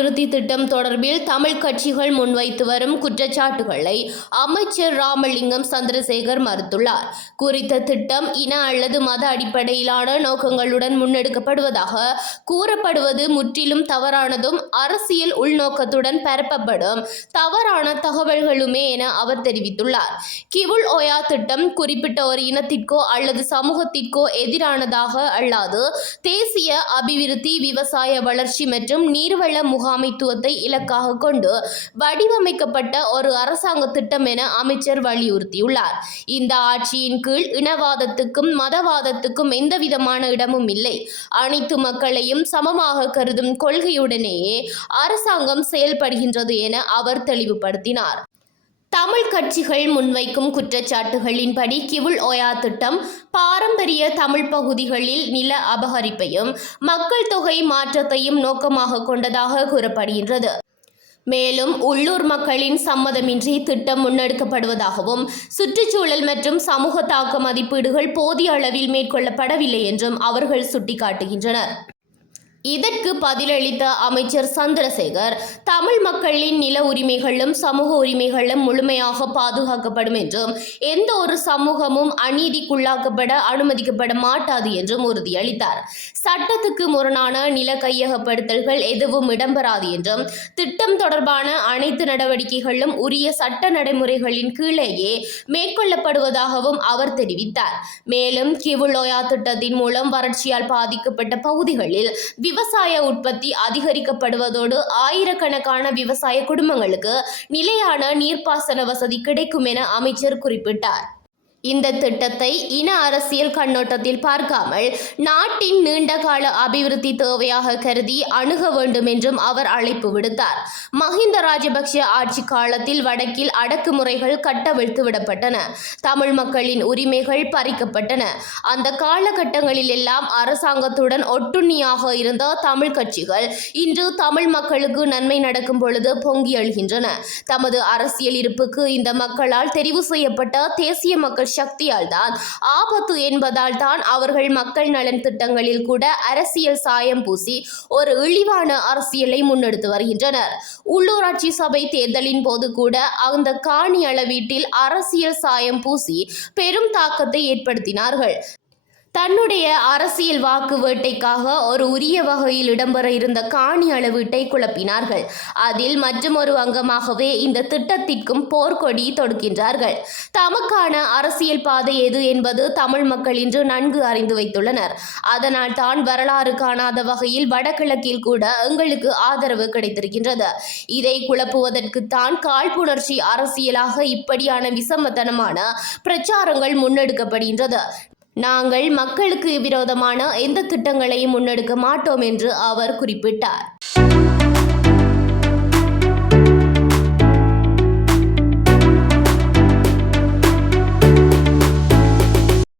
அபிவிருத்தி திட்டம் தொடர்பில் தமிழ் கட்சிகள் முன்வைத்து வரும் குற்றச்சாட்டுகளை அமைச்சர் ராமலிங்கம் சந்திரசேகர் மறுத்துள்ளார். குறித்த திட்டம் இன அல்லது மத அடிப்படையிலான நோக்கங்களுடன் முன்னெடுக்கப்படுவதாக கூறப்படுவது முற்றிலும் தவறானதும் அரசியல் உள்நோக்கத்துடன் பரப்பப்படும் தவறான தகவல்களுமே என அவர் தெரிவித்துள்ளார். கிவுல் ஓயா திட்டம் குறிப்பிட்ட ஒரு இனத்திற்கோ அல்லது சமூகத்திற்கோ எதிரானதாக அல்லாது தேசிய அபிவிருத்தி, விவசாய வளர்ச்சி மற்றும் நீர்வள முகாமைத்துவத்தை இலக்காக கொண்டு வடிவமைக்கப்பட்ட ஒரு அரசாங்க திட்டம் என அமைச்சர் வலியுறுத்தியுள்ளார். இந்த ஆட்சியின் கீழ் இனவாதத்துக்கும் மதவாதத்துக்கும் எந்தவிதமான இடமும் இல்லை. அனைத்து மக்களையும் சமமாக கருதும் கொள்கையுடனேயே அரசாங்கம் செயல்படுகின்றது என அவர் தெளிவுபடுத்தினார். தமிழ் கட்சிகள் முன்வைக்கும் குற்றச்சாட்டுகளின்படி கிவுல் ஓயா திட்டம் பாரம்பரிய தமிழ் பகுதிகளில் நில அபகரிப்பையும் மக்கள் தொகை மாற்றத்தையும் நோக்கமாக கொண்டதாக கூறப்படுகின்றது. மேலும் உள்ளூர் மக்களின் சம்மதமின்றி திட்டம் முன்னெடுக்கப்படுவதாகவும் சுற்றுச்சூழல் மற்றும் சமூக தாக்க மதிப்பீடுகள் போதிய அளவில் மேற்கொள்ளப்படவில்லை என்றும் அவர்கள் சுட்டிக்காட்டுகின்றனர். இதற்கு பதிலளித்த அமைச்சர் சந்திரசேகர், தமிழ் மக்களின் நில உரிமைகளும் சமூக உரிமைகளும் முழுமையாக பாதுகாக்கப்படும் என்றும் எந்த ஒரு சமூகமும் அநீதிக்குள்ளாக்கப்பட அனுமதிக்கப்பட மாட்டாது என்றும் உறுதியளித்தார். சட்டத்துக்கு முரணான நில கையகப்படுத்தல்கள் எதுவும் இடம்பெறாது என்றும் திட்டம் தொடர்பான அனைத்து நடவடிக்கைகளும் உரிய சட்ட நடைமுறைகளின் கீழேயே மேற்கொள்ளப்படுவதாகவும் அவர் தெரிவித்தார். மேலும் கிவுல் ஓயா திட்டத்தின் மூலம் வறட்சியால் பாதிக்கப்பட்ட பகுதிகளில் விவசாய உற்பத்தி அதிகரிக்கப்படுவதோடு ஆயிரக்கணக்கான விவசாய குடும்பங்களுக்கு நிலையான நீர்ப்பாசன வசதி கிடைக்கும் என அமைச்சர் குறிப்பிட்டார். இந்த திட்டத்தை இன அரசியல் கண்ணோட்டத்தில் பார்க்காமல் நாட்டின் நீண்டகால அபிவிருத்தி தேவையாக கருதி அணுக வேண்டும் என்றும் அவர் அழைப்பு விடுத்தார். மஹிந்த ராஜபக்ஷ ஆட்சி காலத்தில் வடக்கில் அடக்குமுறைகள் கட்டவிழ்த்து விடப்பட்டன. தமிழ் மக்களின் உரிமைகள் பறிக்கப்பட்டன. அந்த காலகட்டங்களில் எல்லாம் அரசாங்கத்துடன் ஒட்டுண்ணியாக இருந்த தமிழ் கட்சிகள் இன்று தமிழ் மக்களுக்கு நன்மை நடக்கும் பொழுது பொங்கி எழுகின்றன. தமது அரசியல் இருப்புக்கு இந்த மக்களால் தெரிவு செய்யப்பட்ட தேசிய மக்கள் சக்தியால் தான் ஆபத்து என்பதால் தான் அவர்கள் மக்கள் நலன் திட்டங்களில் கூட அரசியல் சாயம் பூசி ஒரு இழிவான அரசியலை முன்னெடுத்து வருகின்றனர். உள்ளூராட்சி சபை தேர்தலின் போது கூட அந்த காணி அளவீட்டில் அரசியல் சாயம் பூசி பெரும் தாக்கத்தை ஏற்படுத்தினார்கள். தன்னுடைய அரசியல் வாக்கு வேட்டைக்காக ஒரு உரிய வகையில் இடம்பெற இருந்த காணி அளவீட்டை குழப்பினார்கள். அதில் மற்றொரு அங்கமாகவே இந்த திட்டத்திற்கும் போர்க்கொடி தொடுக்கின்றார்கள். தமக்கான அரசியல் பாதை எது என்பது தமிழ் மக்கள் இன்று நன்கு அறிந்து வைத்துள்ளனர். அதனால் தான் வரலாறு காணாத வகையில் வடகிழக்கில் கூட எங்களுக்கு ஆதரவு கிடைத்திருக்கின்றது. இதை குழப்புவதற்குத்தான் காழ்ப்புணர்ச்சி அரசியலாக இப்படியான விசமத்தனமான பிரச்சாரங்கள் முன்னெடுக்கப்படுகின்றது. நாங்கள் மக்களுக்கு விரோதமான எந்த திட்டங்களையும் முன்னெடுக்க மாட்டோம் என்று அவர் குறிப்பிட்டார்.